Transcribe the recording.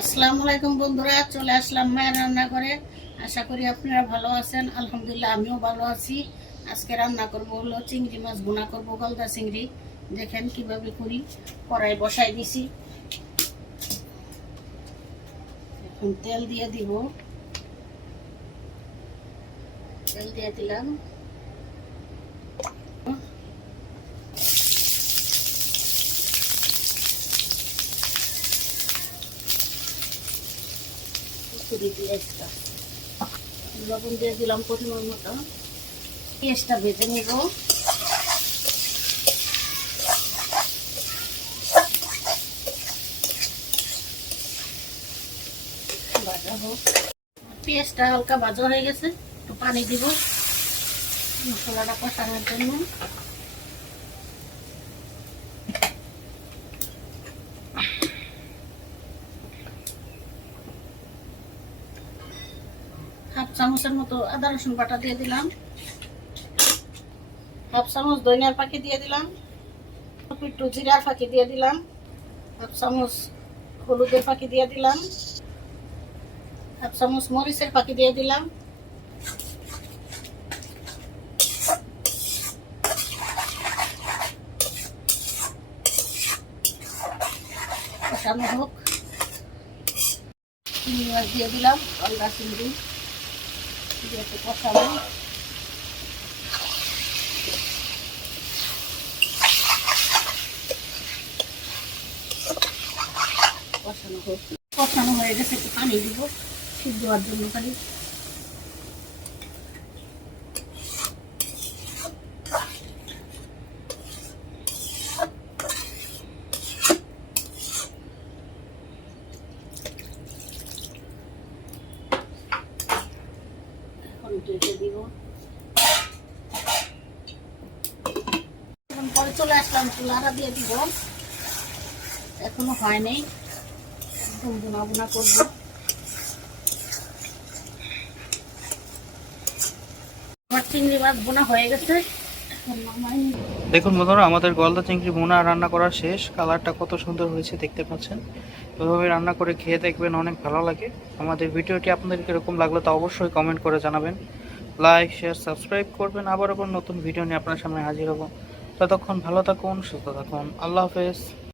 আসসালামু আলাইকুম বন্ধুরা, চলে আসলাম মায়ের রান্না করে। আশা করি আপনারা ভালো আছেন। আলহামদুলিল্লাহ আমিও ভালো আছি। আজকে রান্না করব হলো চিংড়ি মাছ ভুনা করব, গলদা চিংড়ি। দেখেন কিভাবে করি। কড়াই বসাই দিছি, এখন তেল দিয়ে দিব। তেল দিয়ে দিলাম, লবণ দিয়ে দিলাম পরিমাণ মতো। পেঁয়াজটা ভেজে নেব। ভাজা হোক, পেঁয়াজটা হালকা ভাজা হয়ে গেছে, একটু পানি দিব মশলাটা কষানোর জন্য। হাফ চামচের মতো আদা রসুন বাটা দিয়ে দিলাম, হাফ চামচ ধনিয়ার পাখি দিয়ে দিলাম, একটু জিরার পাখি দিয়ে দিলাম, হাফ চামচ হলুদের পাখি দিয়ে দিলাম, হাফ চামচ মরিচের পাখি দিয়ে দিলাম। কষানো হোক, চিংড়ি মাছ দিয়ে দিলাম, গলদা চিংড়ি দিয়ে একটু কষাবো। কষানো হোক, কষানো হয়ে গেছে, একটু পানি দিব সিদ্ধ হওয়ার জন্য। খালি দিব। পরে চলে আসলাম, চুলাটা দিয়ে দিব। এখনো হয় নাই, একদম বোনা বোনা করবো। আমার চিংড়ি মাছ বোনা হয়ে গেছে, এখন নামাই নিব। দেখুন বন্ধুরা, আমাদের গলদা চিংড়ি ভুনা রান্না করা শেষ। কালারটা কত সুন্দর হয়েছে দেখতে পাচ্ছেন। এভাবে রান্না করে খেয়ে দেখবেন, অনেক ভালো লাগে। আমাদের ভিডিওটি আপনাদের কিরকম লাগলো তা অবশ্যই কমেন্ট করে জানাবেন। লাইক, শেয়ার, সাবস্ক্রাইব করবেন। আবার নতুন ভিডিও নিয়ে আপনার সামনে হাজির হব। ততক্ষণ ভালো থাকুন, সুস্থ থাকুন। আল্লাহ হাফেজ।